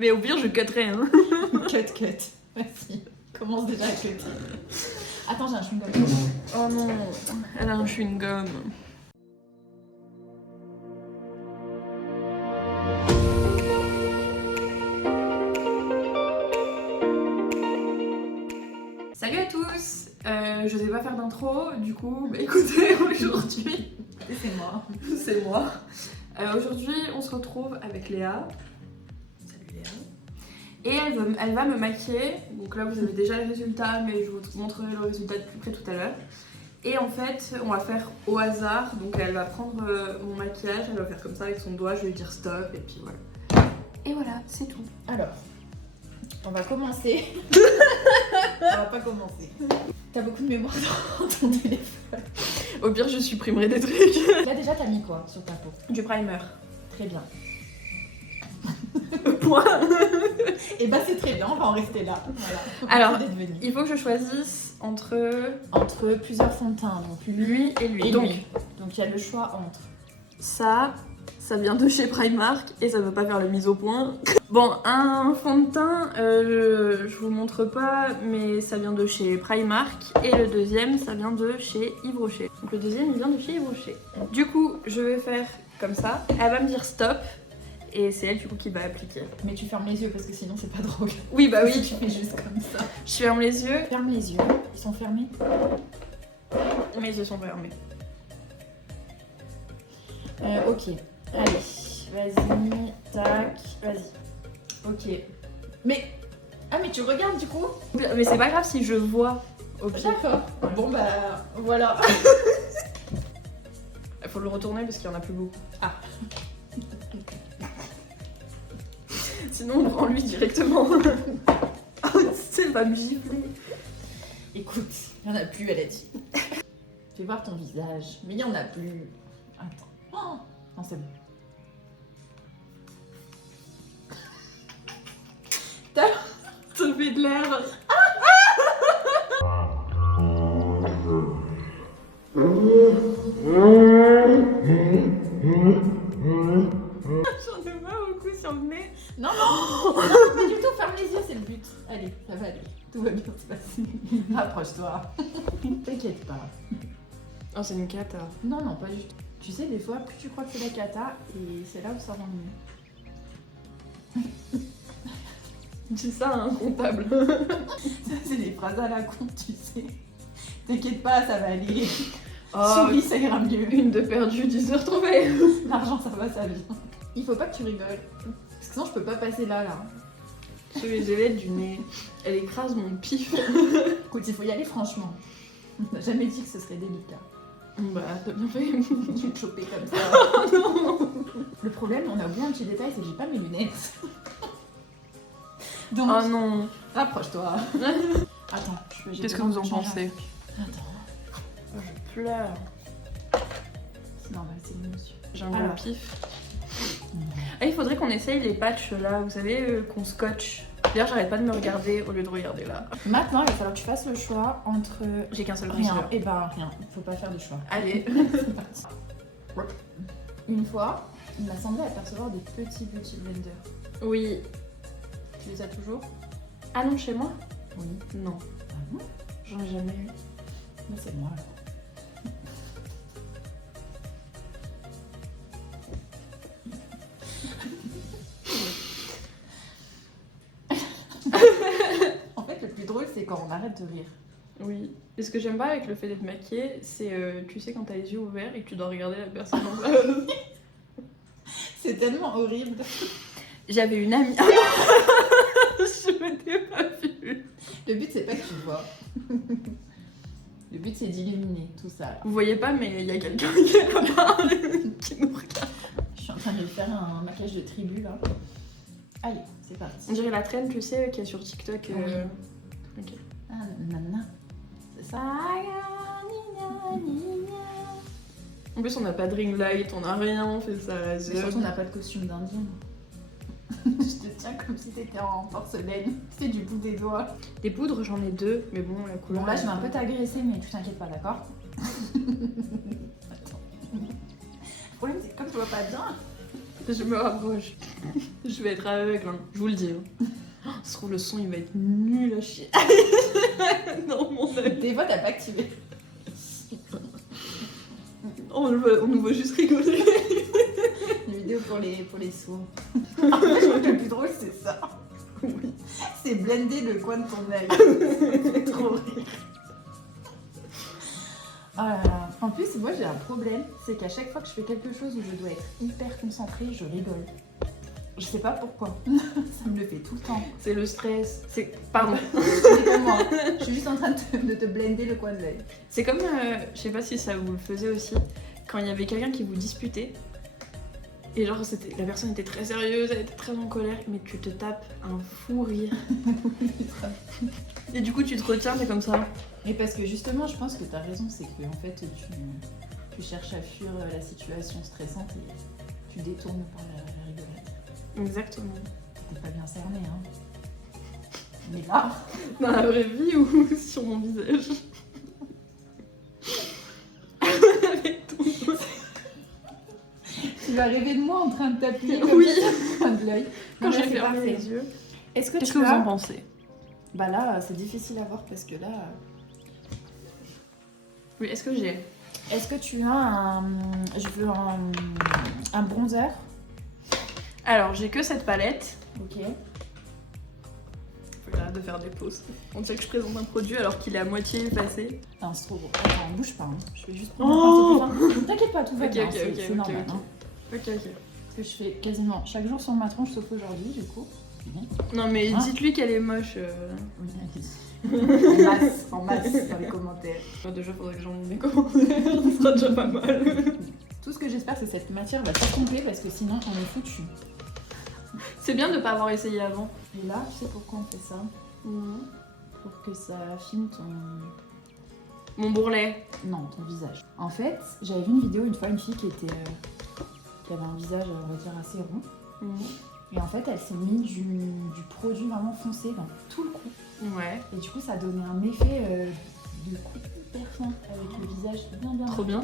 Mais au pire, je cutterai. Hein. Cut. Vas-y. Commence déjà à cutter. Attends, j'ai un chewing-gum. Oh non, elle a un chewing-gum. Salut à tous. Je sais pas faire d'intro, du coup, bah écoutez, aujourd'hui, C'est moi. Aujourd'hui, on se retrouve avec Léa. Salut Léa. Et elle va me maquiller. Donc là, vous avez déjà le résultat, mais je vous montrerai le résultat de plus près tout à l'heure. Et en fait, on va faire au hasard. Donc elle va prendre mon maquillage, elle va faire comme ça avec son doigt, je vais lui dire stop, et puis voilà. Et voilà, c'est tout. Alors, on va commencer. On va pas commencer. T'as beaucoup de mémoire dans ton téléphone. Au pire, je supprimerai des trucs. Là déjà, t'as mis quoi sur ta peau? Du primer. Très bien. Point. Et bah c'est très bien, on va en rester là. Voilà. Alors, d'être venu. il faut que je choisisse entre Plusieurs fonds de teint, donc lui et lui. et Donc, lui. Donc il y a le choix entre. ça vient de chez Primark et ça veut pas faire le mise au point. Bon, un fond de teint, je vous montre pas, mais ça vient de chez Primark. Et le deuxième, ça vient de chez Yves Rocher. Donc le deuxième, il vient de chez Yves Rocher. Du coup, je vais faire comme ça. Elle va me dire stop. Et c'est elle du coup qui va appliquer. Mais tu fermes les yeux parce que sinon c'est pas drôle. Oui, bah oui. Si tu fais juste comme ça. Je ferme les yeux. Ferme les yeux. Ils sont fermés. Mes yeux sont fermés. Ok. Allez. Vas-y. Tac. Vas-y. Ok. Mais. Ah mais tu regardes du coup? Mais c'est pas grave si je vois au pire. D'accord. Bon bah voilà. Il faut le retourner parce qu'il y en a plus beaucoup. Ah. Sinon on prend lui directement. C'est pas me gifler. Écoute, il y en a plus, elle a dit. Fais voir ton visage. Mais il y en a plus. Attends. Oh non, c'est bon. Ça fait de l'air. J'en ai pas beaucoup sur le nez. Non, pas du tout, ferme les yeux, c'est le but. Allez, ça va aller. Tout va bien se passer. Rapproche-toi. T'inquiète pas. Oh, c'est une cata. Non, pas du tout. Tu sais, des fois, plus tu crois que c'est la cata, et c'est là où ça rend mieux. C'est ça, un comptable. Ça, c'est des phrases à la con, tu sais. T'inquiète pas, ça va aller. Oh, Souris, ça ira mieux. une de perdue, 10 de retrouvée. L'argent, ça va, ça vient. Il faut pas que tu rigoles. Parce que sinon, je peux pas passer là. Sur les ailettes du nez. Elle écrase mon pif. Écoute, il faut y aller franchement. On n'a jamais dit que ce serait délicat. Bah, t'as bien fait. Je vais te choper comme ça. Non. Le problème, on a oublié un petit détail, c'est que j'ai pas mes lunettes. Donc, Oh non. rapproche-toi. Attends, Qu'est-ce que vous en pensez? Attends, Je pleure. c'est normal, c'est l'émotion. J'ai un gros Alors. pif. Ah, il faudrait qu'on essaye les patchs là, vous savez, qu'on scotche. D'ailleurs, j'arrête pas de me regarder au lieu de regarder là. Maintenant, il va falloir que tu fasses le choix entre J'ai qu'un seul rien. concealer. Et ben rien, faut pas faire de choix. Allez. C'est parti. Une fois, il m'a semblé apercevoir des petits blenders. Oui. Tu les as toujours? Ah non, chez moi? Oui. Non. Ah bon? J'en ai jamais eu. Mais c'est moi alors. En fait, le plus drôle, c'est quand on arrête de rire. Oui. Et ce que j'aime pas avec le fait d'être maquillée, c'est, tu sais, quand t'as les yeux ouverts et que tu dois regarder la personne en face. C'est tellement horrible. J'avais une amie. Ah non. Je m'étais pas vue. Le but, c'est pas que tu vois. Le but, c'est d'illuminer tout ça. Vous voyez pas, mais il y a quelqu'un qui est là-bas qui nous regarde. Je suis en train de faire un maquillage de tribu là. Allez, c'est parti. On dirait la traîne, tu sais, qui est sur TikTok. Oui. Ok. Ah, nanana. C'est ça. En plus, on n'a pas de ring light, on a rien, on fait ça à la Mais surtout, on n'a pas de costume d'Indien. Je te tiens comme si t'étais en porcelaine. C'est du bout des doigts. Des poudres, j'en ai 2, mais bon, la couleur. Bon, là, je vais un peu t'agresser, mais tu t'inquiètes pas, d'accord? Attends. Le problème, c'est que comme tu vois pas bien, Je me rapproche. Je vais être aveugle, hein. Je vous le dis. Hein. Oh, ça se trouve, le son il va être nul à chier. Non, mon œil. Des fois, t'as pas activé. On nous voit juste rigoler. Une vidéo pour les sourds. En fait, je crois que le plus drôle, c'est ça. Oui. C'est blender le coin de ton œil. C'est trop rire. Oh là là. En plus, moi j'ai un problème, c'est qu'à chaque fois que je fais quelque chose où je dois être hyper concentrée, je rigole. Je sais pas pourquoi. Ça me le fait tout le temps. C'est le stress. C'est. Pardon. C'est comme moi. Je suis juste en train de te blender le coin de l'œil. C'est comme. Je sais pas si ça vous le faisait aussi. Quand il y avait quelqu'un qui vous disputait. Et genre, la personne était très sérieuse, elle était très en colère, mais tu te tapes un fou rire. Et du coup, tu te retiens, t'es comme ça. Et parce que justement, je pense que t'as raison, c'est que en fait, tu cherches à fuir la situation stressante et tu détournes par la rigolade. Exactement. T'es pas bien cerné, hein. Mais là, Dans la vraie vie ou sur mon visage? Avec ton doigt. tu vas rêver de moi en train de t'appuyer comme Oui. ça sur le coin de l'œil. Quand Non, là, j'ai c'est fermé parfait. les yeux. Est-ce que Qu'est-ce tu que vous as... en pensez? Bah là, c'est difficile à voir parce que là... Oui, est-ce que j'ai? Est-ce que tu as un... Je veux un bronzer. Alors, j'ai que cette palette. Ok. Faut que j'arrête de faire des pauses. On dirait que je présente un produit alors qu'il est à moitié effacé. Non, c'est trop gros. Attends, bouge pas. Hein. Je vais juste prendre Oh un pinceau plus fin. T'inquiète pas, tout va Ok, bien. ok, c'est ok, c'est ok, normal. ok. Hein. Ok, ok. Parce que je fais quasiment chaque jour sur ma tronche, sauf aujourd'hui, du coup. Non, mais Hein? dites-lui qu'elle est moche. Oui, allez. En masse dans les commentaires. Déjà, faudrait que j'enlève mes commentaires. Ça sera déjà pas mal. Tout ce que j'espère, c'est que cette matière va s'estomper parce que sinon, on est foutu. C'est bien de pas avoir essayé avant. Et là, tu sais pourquoi on fait ça? Pour que ça filme ton... Mon bourrelet. Non, ton visage. En fait, j'avais vu une vidéo une fois, une fille qui avait un visage, on va dire, assez rond. Et en fait, elle s'est mis du produit vraiment foncé dans tout le cou. Ouais. Et du coup, ça donnait un effet de cou hyper fin avec le visage bien. Trop bien.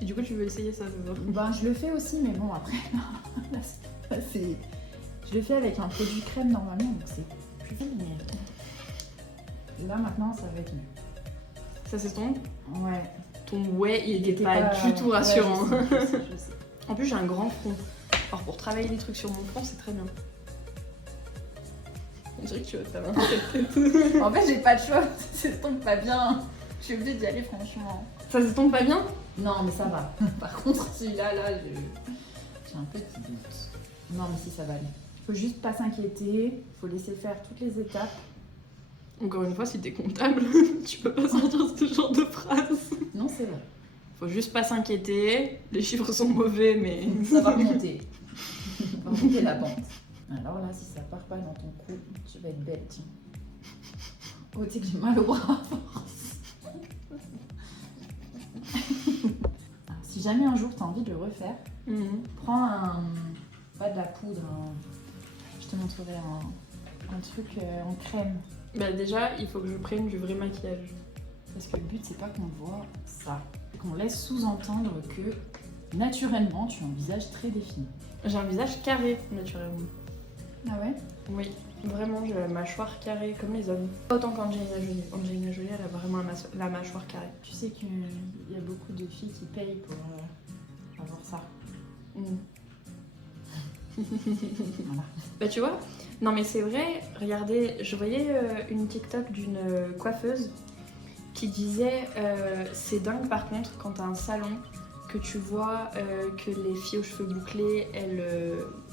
Et du coup, tu veux essayer ça, c'est ça? Ben, je le fais aussi, mais bon, après, là, c'est... Je le fais avec un produit crème normalement, donc c'est plus facile, mais... Là, maintenant, ça va être mieux. Ça s'estompe? Ouais. Ton ouais, il était pas du tout rassurant. Ouais, je sais. En plus, j'ai un grand front. Alors, pour travailler les trucs sur mon front, c'est très bien. On dirait que tu vas te faire un tête. En fait, j'ai pas de choix, ça s'estompe pas bien. Je suis obligée d'y aller, franchement. Ça s'estompe pas bien? Non, mais ça va. Par contre, celui-là, j'ai un petit doute. Non, mais si, ça va aller. Faut juste pas s'inquiéter, faut laisser faire toutes les étapes. Encore une fois, si t'es comptable, tu peux pas sortir ce genre de phrase. Non, c'est vrai. Faut juste pas s'inquiéter. Les chiffres sont mauvais, mais. Ça va remonter. Ça va remonter la pente. Alors là, si ça part pas dans ton cou, tu vas être belle, tiens. Oh, tu sais que j'ai mal au bras. Si jamais un jour t'as envie de le refaire, prends pas de la poudre, je te montrerai un truc en crème. Bah déjà, il faut que je prenne du vrai maquillage. Parce que le but, c'est pas qu'on voit ça. C'est qu'on laisse sous-entendre que naturellement, tu as un visage très défini. J'ai un visage carré, naturellement. Ah ouais? Oui, vraiment, j'ai la mâchoire carrée, comme les hommes. Autant qu'Angelina Jolie. Angelina Jolie, elle a vraiment la mâchoire carrée. Tu sais qu'il y a beaucoup de filles qui payent pour avoir ça. Voilà. Bah tu vois, non mais c'est vrai, regardez, je voyais une TikTok d'une coiffeuse qui disait c'est dingue par contre quand t'as un salon que tu vois que les filles aux cheveux bouclés elles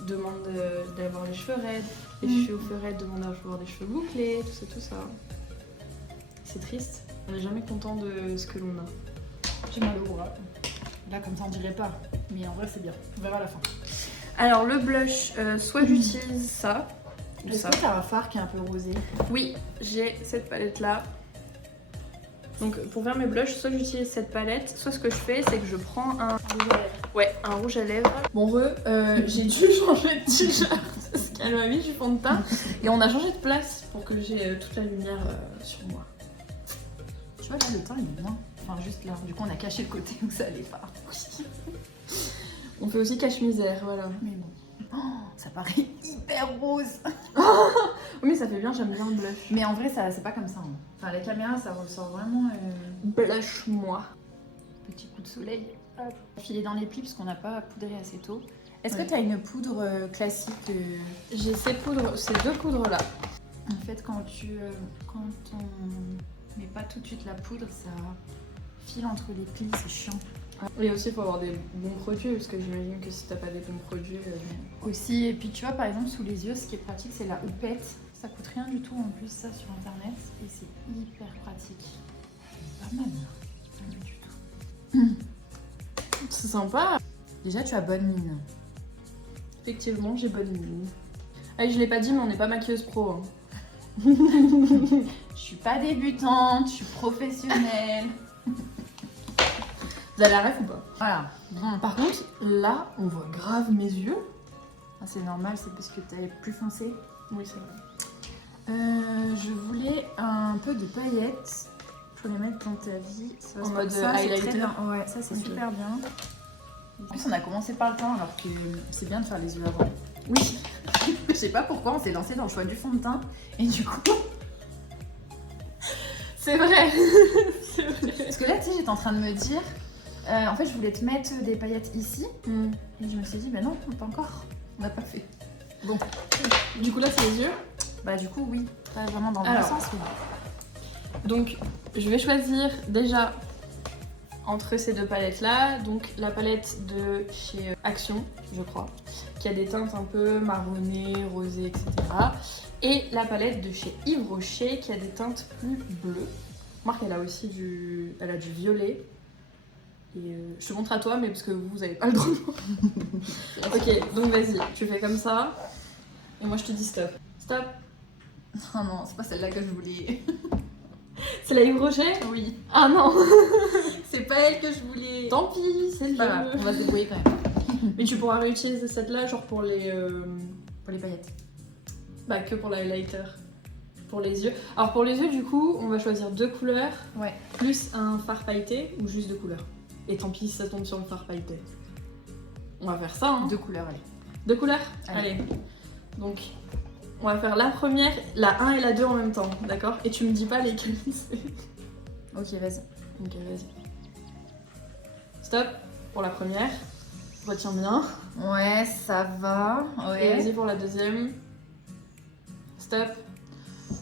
demandent d'avoir les cheveux raides, les filles aux cheveux raides demandent d'avoir des cheveux bouclés, tout ça. C'est triste, on n'est jamais content de ce que l'on a. J'ai mal au bras. Là, comme ça, on dirait pas. Mais en vrai, c'est bien. On verra à la fin. Alors le blush, soit j'utilise ça, ou Est-ce ça. que t'as un fard qui est un peu rosé? Oui, j'ai cette palette là. Donc pour faire mes blushs, soit j'utilise cette palette, soit ce que je fais, c'est que je prends un rouge à lèvres. Bon j'ai dû changer de t-shirt parce qu'elle m'a mis du fond de teint et on a changé de place pour que j'ai toute la lumière sur moi. Tu vois, là, le teint, il est bien. Enfin, juste là. Du coup, on a caché le côté où ça allait pas. On fait aussi cache-misère, voilà. Mais bon. Oh, ça paraît hyper rose. Oui, mais ça fait bien, j'aime bien le blush. Mais en vrai, ça c'est pas comme ça. Hein. Enfin, la caméra, ça ressort vraiment. Blush-moi. Petit coup de soleil. Hop. Filer dans les plis parce qu'on n'a pas poudré assez tôt. Est-ce Ouais. que tu as une poudre classique J'ai ces deux poudres là. En fait, quand on met pas tout de suite la poudre, ça file entre les plis, c'est chiant. Et aussi, il faut avoir des bons produits, parce que j'imagine que si t'as pas des bons produits. Aussi, et puis tu vois, par exemple, sous les yeux, ce qui est pratique, c'est la houppette. Ça coûte rien du tout en plus, ça sur internet, et c'est hyper pratique. Pas mal, là. Pas mal du tout. C'est sympa. Déjà, tu as bonne mine. Effectivement, j'ai bonne mine. Ah, je l'ai pas dit, mais on n'est pas maquilleuse pro. Hein. Je suis pas débutante, je suis professionnelle. Vous avez la ref ou pas? Voilà. Bon. Par contre, là, on voit grave mes yeux. Ah, c'est normal, c'est parce que t'es plus foncé. Oui, c'est vrai. Je voulais un peu de paillettes pour les mettre dans ta vie. Ça, En c'est- mode ça, c'est highlighter. très bien. Ouais, ça c'est Ok. super bien. En plus, on a commencé par le teint alors que c'est bien de faire les yeux avant. Oui. Je sais pas pourquoi on s'est lancé dans le choix du fond de teint et du coup. C'est vrai. C'est vrai. Parce que là, tu sais, j'étais en train de me dire. En fait, je voulais te mettre des paillettes ici et je me suis dit, bah non, pas encore. On n'a pas fait. Bon. Du coup, là, c'est les yeux. Bah, du coup, oui. Pas vraiment dans le bon Alors. sens, oui. Donc, je vais choisir déjà entre ces deux palettes là. Donc, la palette de chez Action, je crois, qui a des teintes un peu marronnées, rosées, etc. Et la palette de chez Yves Rocher, qui a des teintes plus bleues. Marc, elle a aussi du violet. Et je te montre à toi, mais parce que vous avez pas le droit. Ok, donc vas-y, tu fais comme ça. Et moi, je te dis stop. Stop. Oh non, c'est pas celle-là que je voulais. C'est la Yves Rocher? Oui. Ah non. C'est pas elle que je voulais. Tant pis, c'est le Pas grave, jeu. on va se débrouiller quand même. Mais tu pourras réutiliser cette là, genre pour les. Pour les paillettes. Bah, que pour l'highlighter. Pour les yeux. Alors, pour les yeux, du coup, on va choisir 2 couleurs, Ouais. plus un fard pailleté ou juste 2 couleurs. Et tant pis si ça tombe sur le fard pailleté. On va faire ça, hein. 2 couleurs, allez. 2 couleurs? Allez. Allez. Donc, on va faire la première, la 1 et la 2 en même temps, d'accord? Et tu me dis pas lesquelles c'est. Ok, vas-y. Ok, vas-y. Stop pour la première. Retiens bien. Ouais, ça va. Et vas-y pour la deuxième. Stop.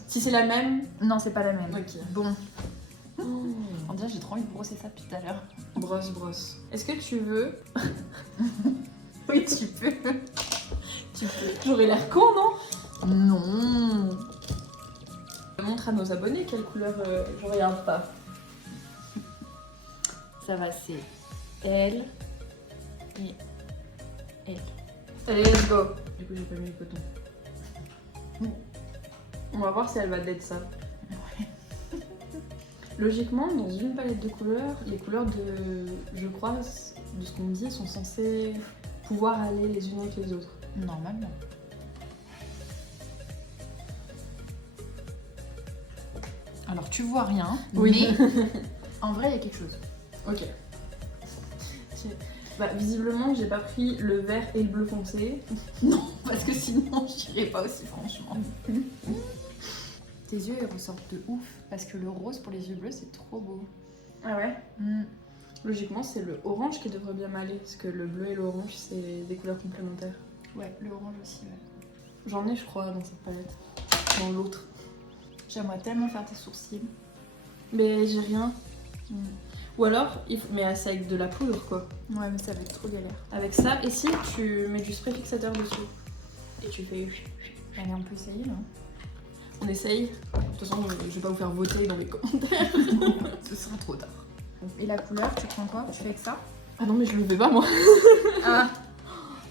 Si c'est la même. Non, c'est pas la même. Ok. Bon. On dirait que j'ai trop envie de brosser ça depuis tout à l'heure. Brosse. Est-ce que tu veux. Oui, tu peux. Tu peux. J'aurais l'air con, non? Non. Montre à nos abonnés quelle couleur je regarde pas. Ça va, c'est elle et elle. Allez, let's go. Du coup, j'ai pas mis le coton. On va voir si elle va d'être ça. Logiquement, dans une palette de couleurs, les couleurs de. Je crois, de ce qu'on me dit, sont censées pouvoir aller les unes avec les autres. Normalement. Alors, tu vois rien, Oui. mais en vrai, il y a quelque chose. Ok. Bah, visiblement, j'ai pas pris le vert et le bleu foncé. Non, parce que sinon, j'irais pas aussi franchement. Tes yeux, ils ressortent de ouf. Parce que le rose pour les yeux bleus, c'est trop beau. Ah ouais? Mm. Logiquement, c'est le orange qui devrait bien m'aller, parce que le bleu et l'orange, c'est des couleurs complémentaires. Ouais, le orange aussi, ouais. J'en ai, je crois, dans cette palette. Dans l'autre. J'aimerais tellement faire tes sourcils. Mais j'ai rien. Mm. Ou alors, mais c'est avec de la poudre, quoi. Ouais, mais ça va être trop galère. Avec ça, et si tu mets du spray fixateur dessus. Et tu fais... Allez, on peut essayer, là. On essaye. De toute façon, je vais pas vous faire voter dans les commentaires. Ce sera trop tard. Et la couleur, tu prends quoi? Tu fais avec ça? Ah non, mais je le fais pas, moi. Ah.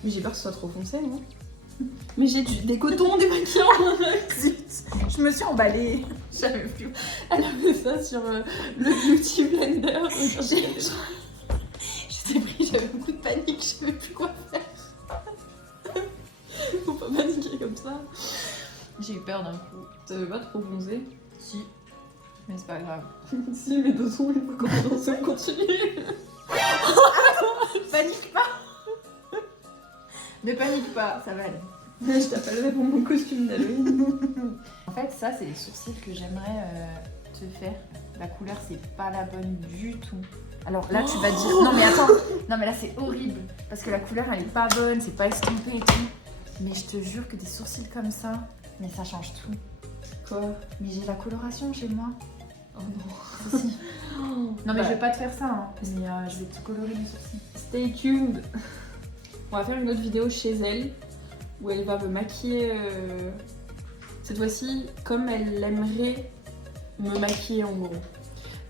Mais j'ai peur que ce soit trop foncé, non? Mais j'ai des cotons démaquillants. Zut. Je me suis emballée. J'avais plus. Elle a fait ça sur le Beauty Blender. J'étais pris, j'avais beaucoup de panique, je savais plus quoi faire. Faut pas paniquer comme ça. J'ai eu peur d'un coup. Ça veut pas trop bronzer? Si. Mais c'est pas grave. Si, mais de toute façon, il faut commencer à continuer. Panique pas. Ne panique pas, ça va aller. Je t'appellerai pour mon costume d'Halloween. En fait, ça, c'est les sourcils que j'aimerais te faire. La couleur, c'est pas la bonne du tout. Alors là, tu vas dire... Non mais attends, non mais là, c'est horrible. Parce que la couleur, elle est pas bonne, c'est pas estompé et tout. Mais je te jure que des sourcils comme ça, mais ça change tout. Quoi? Mais j'ai la coloration chez moi. Oh non. Si. Non mais je vais pas te faire ça, hein. Mais je vais te colorer les sourcils. Stay tuned. On va faire une autre vidéo chez elle où elle va me maquiller cette fois-ci comme elle aimerait me maquiller en gros.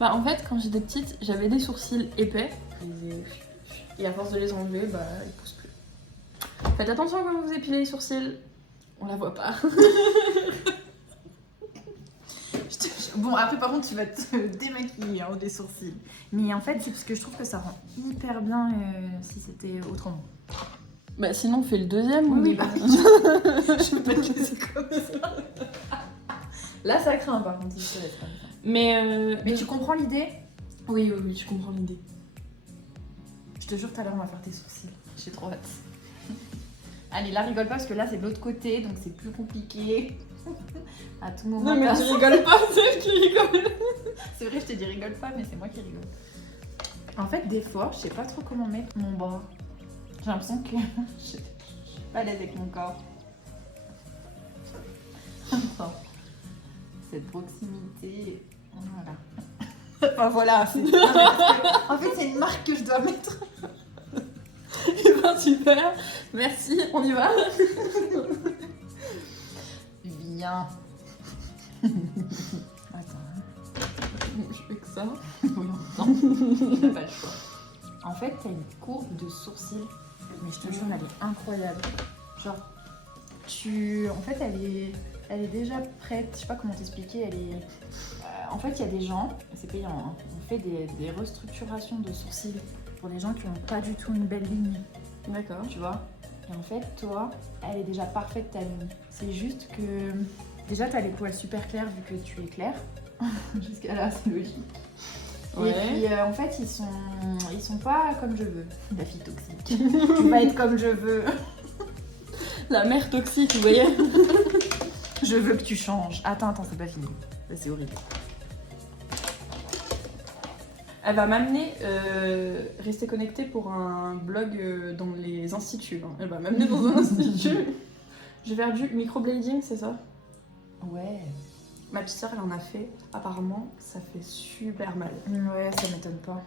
Bah en fait quand j'étais petite j'avais des sourcils épais et à force de les enlever bah ils poussent plus. Faites attention quand vous épilez les sourcils, on la voit pas. Bon après par contre tu vas te démaquiller hein, des sourcils. Mais en fait c'est parce que je trouve que ça rend hyper bien si c'était autrement. Bah sinon fais le deuxième. Oui, bah je peux pas te laisser comme ça. Là ça craint par contre si je te laisse comme ça. Mais tu comprends l'idée? oui, je comprends l'idée. Je te jure tout à l'heure on va faire tes sourcils. J'ai trop hâte. Allez là rigole pas parce que là c'est de l'autre côté donc c'est plus compliqué. À tout moment. Non mais tu rigoles pas, c'est elle qui rigole. C'est vrai je te dis rigole pas mais c'est moi qui rigole. En fait des fois je sais pas trop comment mettre mon bras. J'ai l'impression que je suis pas à l'aise avec mon corps. Attends. Cette proximité. Voilà. Enfin voilà. En fait, c'est une marque que je dois mettre. Eh ben super, merci, on y va. Bien. Attends. Je fais que ça. Oui, en même temps. J'ai pas le choix. En fait, t'as une courbe de sourcils. Mais je te jure, elle est incroyable. Genre, en fait, elle est déjà prête. Je sais pas comment t'expliquer. Elle est... en fait, il y a des gens, c'est payant, hein, on fait des restructurations de sourcils pour des gens qui n'ont pas du tout une belle ligne. D'accord. Tu vois? Et en fait, toi, elle est déjà parfaite ta ligne. C'est juste que... Déjà, t'as les poils super clairs vu que tu es claire. Jusqu'à là, c'est logique. Ouais. Et puis en fait, ils sont pas comme je veux. La fille toxique. Tu vas être comme je veux. La mère toxique, vous voyez. Je veux que tu changes. Attends, c'est pas fini. Ça, c'est horrible. Elle va m'amener, rester connectée pour un blog dans les instituts. Hein. Elle va m'amener dans un institut. Je vais faire du microblading, c'est ça? Ouais. Ma petite soeur, elle en a fait. Apparemment, ça fait super mal. Ouais, ça m'étonne pas.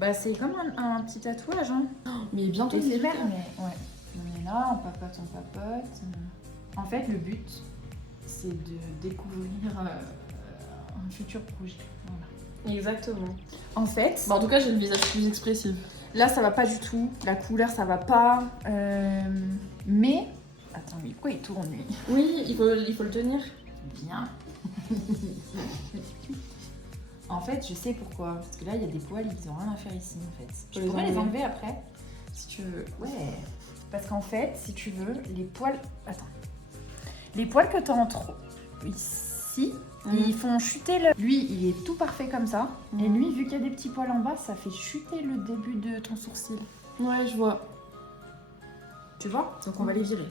Bah, c'est comme un petit tatouage, hein. Mais bientôt, Éphémère, mais ouais. On est là, on papote. En fait, le but, c'est de découvrir un futur projet. Voilà. Exactement. En fait, Bah, en tout cas, j'ai le visage plus expressif. là, ça va pas du tout. La couleur, ça va pas. Mais... Attends, mais pourquoi il tourne, lui? Oui, il faut le tenir. Bien. En fait, je sais pourquoi. Parce que là, il y a des poils, ils ont rien à faire ici, en fait. Faut Je les pourrais les enlever. enlever après, si tu veux. Ouais. Parce qu'en fait, si tu veux, les poils... Attends. Les poils que t'as en trop ici, ils font chuter le... Lui, il est tout parfait comme ça. Et lui, vu qu'il y a des petits poils en bas, ça fait chuter le début de ton sourcil. Ouais, je vois. Tu vois? Donc on va les virer.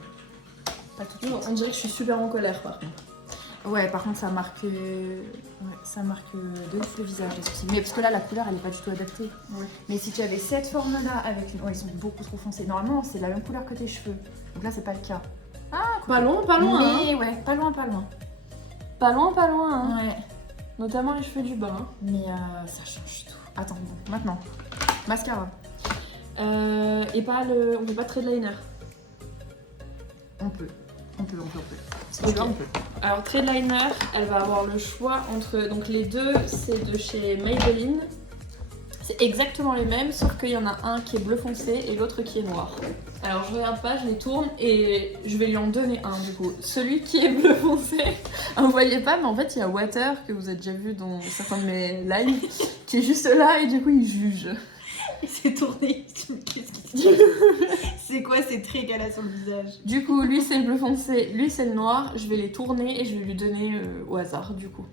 Pas tout de suite. On dirait que je suis super en colère, par contre. Ouais, par contre, ça marque de ouf le visage, les sourcils. Mais parce que là, la couleur, elle est pas du tout adaptée. Ouais. Mais si tu avais cette forme-là avec une... Ouais, ils sont beaucoup trop foncés. Normalement, c'est la même couleur que tes cheveux. Donc là, c'est pas le cas. Pas loin, hein. Mais ouais, pas loin. Pas loin, hein. Ouais. Notamment les cheveux du bas. Hein. Mais ça change tout. Attends, bon, maintenant. Mascara. Et pas le... On fait pas de thread liner. On peut. Si Ok. tu veux, on peut. Alors, thread liner, elle va avoir le choix entre... Donc les deux, c'est de chez Maybelline. C'est exactement les mêmes, sauf qu'il y en a un qui est bleu foncé et l'autre qui est noir. Alors je regarde pas, je les tourne et je vais lui en donner un du coup. Celui qui est bleu foncé, vous voyez pas, mais en fait il y a Water, que vous avez déjà vu dans certains de mes lives, qui est juste là et du coup il juge. Il s'est tourné. Qu'est-ce qu'il se dit? C'est quoi ces traits qu'elle a sur le visage? Du coup, lui c'est le bleu foncé, lui c'est le noir. Je vais les tourner et je vais lui donner au hasard du coup.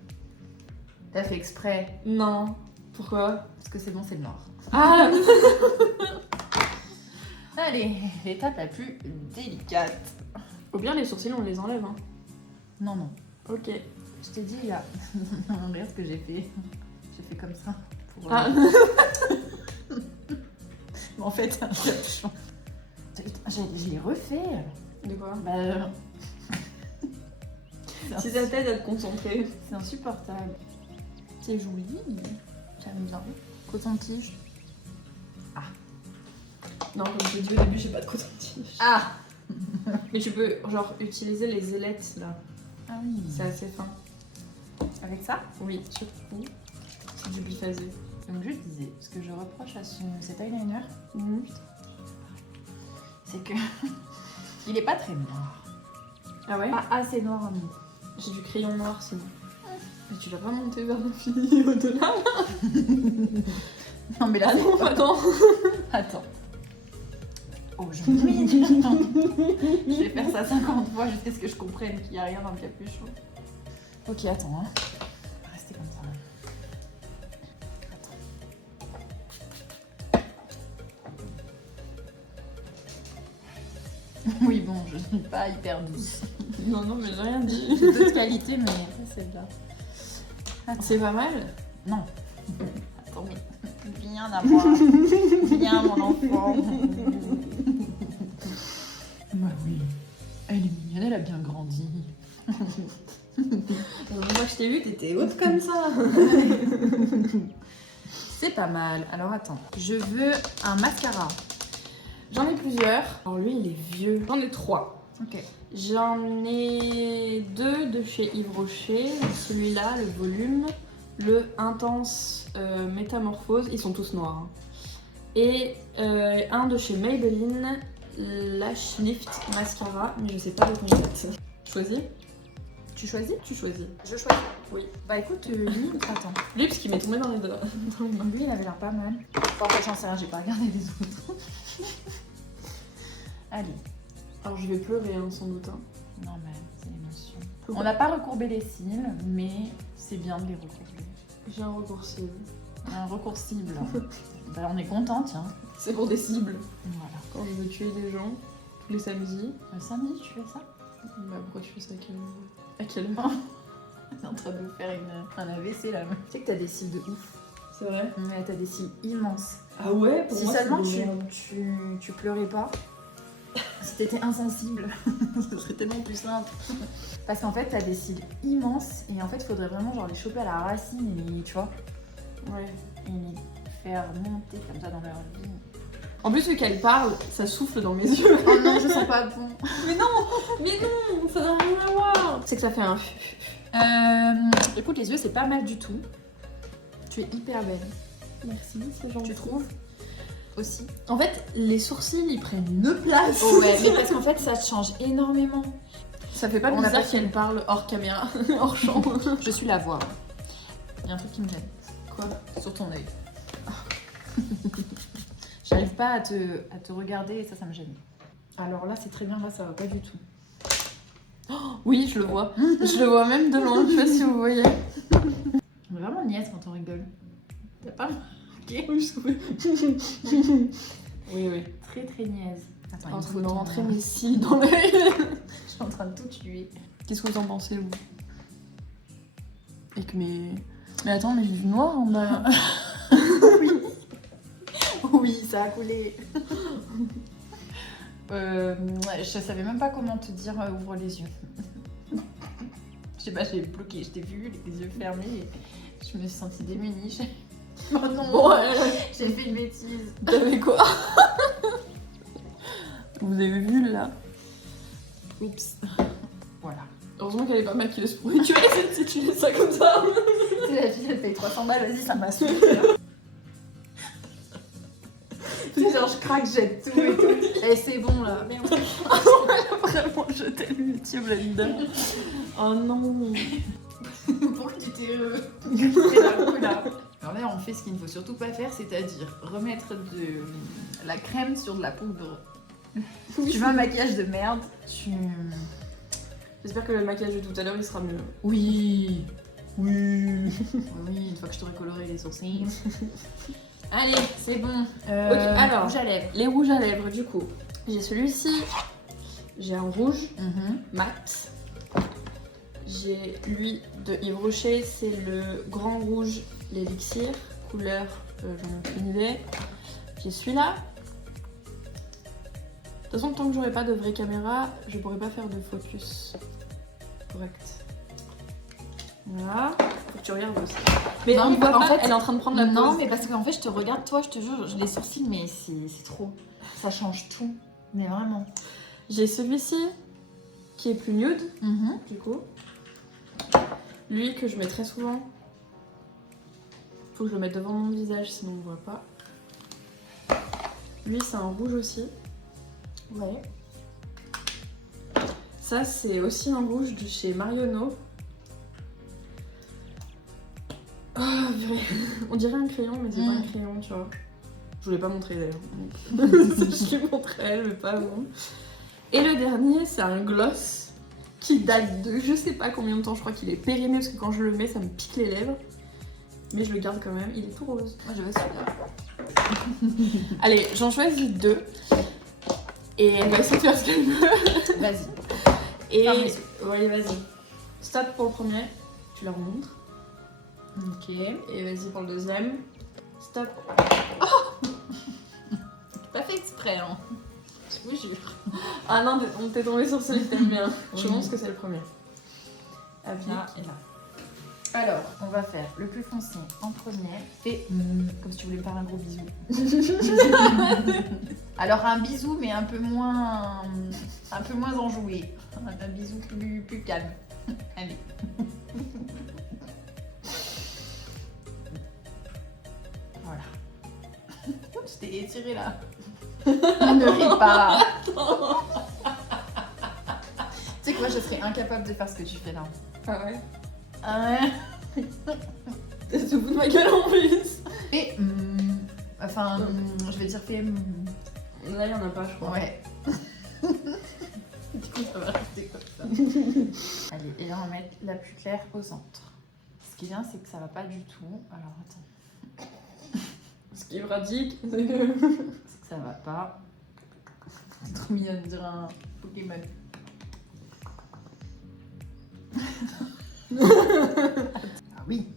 T'as fait exprès. Non. Pourquoi? Parce que c'est bon, c'est le noir. Ah. Allez, l'étape la plus délicate. Ou bien les sourcils, on les enlève. Hein. Non, non. Ok. Je t'ai dit, là. Regarde ce que j'ai fait. J'ai fait comme ça. Pour, Ah. Mais en fait, c'est un capuchon. Je l'ai refait. De quoi? Bah, Si ça t'aide à te concentrer. c'est insupportable. C'est joli. J'aime bien. Coton-tige. Non, comme je t'ai dit au début, j'ai pas de coton-tige. Ah. Mais tu peux, genre, utiliser les ailettes, là. Ah oui. C'est assez fin. Avec ça. Oui, surtout. C'est du biphasé. Donc je disais, ce que je reproche à cet eyeliner, c'est que il est pas très noir. Ah ouais? Pas assez noir à mon goût. J'ai du crayon noir, sinon. Mais tu vas pas monter vers l'infini au-delà? Non mais là, Ah non, attends. attends. Oh, je me Je vais faire ça 50 fois jusqu'à ce que je comprenne qu'il n'y a rien dans le capuchon. Ok, attends. Hein. On va rester comme ça. Attends. Oui, bon, je suis pas hyper douce. Non, non, mais j'ai rien dit. J'ai d'autres qualités, mais ça, c'est bien. C'est pas mal? Non. Attends, mais viens à moi. Viens, mon enfant. Bah oui. Elle est mignonne, elle a bien grandi. Moi, je t'ai vu, t'étais haute comme ça. C'est pas mal. Alors attends, je veux un mascara. J'en ai plusieurs. Alors lui, il est vieux. J'en ai 3. Ok. J'en ai 2 de chez Yves Rocher. Celui-là, le volume. Le Intense Métamorphose. Ils sont tous noirs. Hein. Et un de chez Maybelline. Lash Lift Mascara. Mais je sais pas de quoi c'est. Choisis. Tu choisis? Tu choisis. Je choisis. Oui. Bah écoute, lui, attends. Lui, parce qu'il m'est tombé dans les doigts. Lui, il avait l'air pas mal. Enfin, en fait, j'en sais rien, j'ai pas regardé les autres. Allez. Alors, je vais pleurer, hein, sans doute. Hein. Normal, c'est l'émotion. On n'a pas recourbé les cils, mais c'est bien de les recourber. J'ai un recours cible. Un recours cible. Bah, on est content, tiens. C'est pour des cibles. Voilà. Quand je veux tuer des gens, tous les samedis. Le samedi, tu fais ça? Bah, pourquoi tu fais ça à quelle heure? T'es en train de nous faire un AVC là. Tu sais que t'as des cils de ouf. C'est vrai? Mais t'as des cils immenses. Ah ouais? Pour Si moi, seulement c'est de merde. tu pleurais pas, si t'étais insensible, ce serait tellement plus simple. Parce qu'en fait, t'as des cils immenses et en fait, il faudrait vraiment genre les choper à la racine et tu vois, Ouais. et les faire monter comme ça dans leur vie. En plus, vu qu'elle parle, ça souffle dans mes yeux. Oh non, je sens pas bon. Mais non, ça n'a rien à voir. C'est que ça fait un. Écoute, les yeux, c'est pas mal du tout. Tu es hyper belle. Merci, c'est gentil. Tu trouves? Aussi. En fait, les sourcils, ils prennent une place. Oh ouais, mais parce qu'en fait, ça change énormément. Ça fait pas On a bizarre pas qu'elle parle hors caméra, hors champ. Je suis la voix. Il y a un truc qui me gêne. Quoi? Sur ton œil. J'arrive pas à te regarder et ça me gêne. Alors là, c'est très bien, là, ça va pas du tout. Oui, je le vois. Je le vois même de loin, je sais pas si vous voyez. On est vraiment niaise quand on rigole. T'as pas remarqué? Oui, je trouvais. Oui, oui. Très très niaise. Attends, En il train faut de ton- rentrer mes cils dans l'œil. Je suis en train de tout tuer. Qu'est-ce que vous en pensez, vous? Et que mes. Mais attends, mais j'ai du noir en bas. Oui. Oui, ça a coulé. Je savais même pas comment te dire ouvre les yeux. Je sais pas, j'ai bloqué, je t'ai vu les yeux fermés et je me suis sentie démunie. Oh non, Bon, j'ai fait une bêtise. t'avais quoi? Vous avez vu là? Oups. Voilà. Heureusement qu'elle est pas maquilleuse pour utiliser si tu laisses ça comme ça. C'est la fille, elle paye 300 balles, vas-y, ça m'a saoulé. Tu sais, genre, je craque, jette tout et tout. Eh, c'est bon là. Mais Vraiment jeté le YouTube là-dedans. Oh non. pourquoi tu t'es fait la boule là? Alors là, on fait ce qu'il ne faut surtout pas faire, c'est-à-dire remettre de la crème sur de la poudre. Tu veux un maquillage de merde, J'espère que le maquillage de tout à l'heure il sera mieux. Oui. Oui. Oui, une fois que je t'aurai coloré les sourcils. Allez, c'est bon. Ok, alors. Rouge à lèvres. Les rouges à lèvres, du coup. J'ai celui-ci. J'ai un rouge Mhm. mat. J'ai lui de Yves Rocher, c'est le grand rouge, l'élixir. Couleur, j'en ai aucune idée. J'ai celui-là. De toute façon, tant que j'aurai pas de vraie caméra, je pourrai pas faire de focus correct. Voilà. Faut que tu regardes aussi. Mais Non, on mais voit en pas, fait, elle est en train de prendre la pause. Non, mais parce qu'en fait, je te regarde, toi, je te jure, les sourcils, mais c'est trop. Ça change tout. Mais vraiment. J'ai celui-ci qui est plus nude, Mhm. du coup. Lui que je mets très souvent. Faut que je le mette devant mon visage, sinon on voit pas. Lui, c'est un rouge aussi. Ouais. Ça, c'est aussi un rouge de chez Marionneau. Oh, purée. On dirait un crayon, mais c'est pas un crayon, tu vois. Je voulais pas montrer d'ailleurs. Je l'ai montré à elle, mais pas à vous. Et le dernier, c'est un gloss qui date de je sais pas combien de temps. Je crois qu'il est périmé parce que quand je le mets, ça me pique les lèvres. Mais je le garde quand même. Il est tout rose. Moi, je veux celui-là. Allez, j'en choisis deux. Et elle va essayer de faire ce qu'elle veut. Vas-y. Et Ferme les yeux. ouais, vas-y. Stop pour le premier. Tu leur montres. Ok. Et vas-y pour le deuxième. Stop. Pas fait exprès, hein. Je vous jure. Ah non, on t'est tombé sur celui que t'aimes bien. Je Oui. pense que c'est le premier. Applique. Là et là. Alors, on va faire le plus foncé en premier. Fais comme si tu voulais me faire un gros bisou. Alors un bisou, mais un peu moins enjoué. Un bisou plus calme. Allez. Voilà. Je t'ai étiré là. Ne ris pas. Tu sais quoi, je serais incapable de faire ce que tu fais là. Ah ouais. Ah ouais. T'es au bout de ma gueule en plus. Et enfin, je vais dire fais. Là, il y en a pas, je crois. Ouais. Du coup, ça va rester comme ça. Allez, et là, on va mettre la plus claire au centre. Ce qui est bien, c'est que ça va pas du tout. Alors, attends. Ce qui est pratique, c'est que. C'est que ça va pas. C'est trop mignon de dire un Pokémon. Ah oui.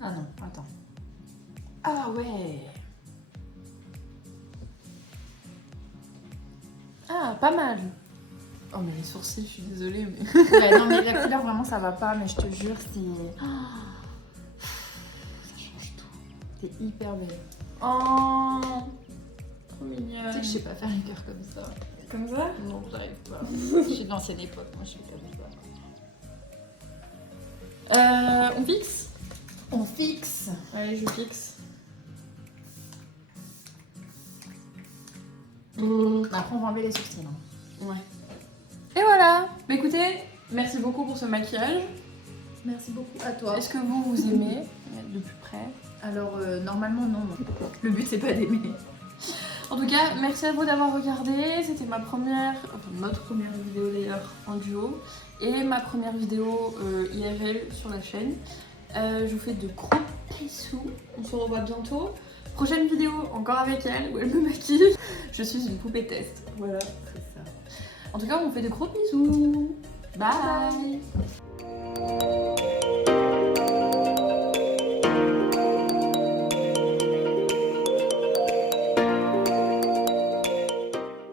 Ah non, attends. Ah ouais. Ah, pas mal. Oh, mais les sourcils, je suis désolée, mais. Ouais, non, mais la couleur, vraiment, ça va pas, mais je te jure, c'est. Ça change tout. T'es hyper belle. Oh, trop mignonne. Tu sais que je sais pas faire un cœur comme ça. Comme ça? Non, j'arrive pas. Je suis de l'ancienne époque, moi, je suis comme ça. On fixe? On fixe. Allez, je fixe. Après, on va enlever les sourcils. Hein. Ouais. Et voilà. Bah écoutez, merci beaucoup pour ce maquillage. Merci beaucoup à toi. Est-ce que vous aimez de plus près? Alors, normalement, non. Le but, c'est pas d'aimer. En tout cas, merci à vous d'avoir regardé. C'était ma première, enfin notre première vidéo d'ailleurs en duo. Et ma première vidéo IRL sur la chaîne. Je vous fais de gros bisous. On se revoit bientôt. Prochaine vidéo encore avec elle où elle me maquille. Je suis une poupée test. Voilà. C'est ça. En tout cas, on vous fait de gros bisous. Bye.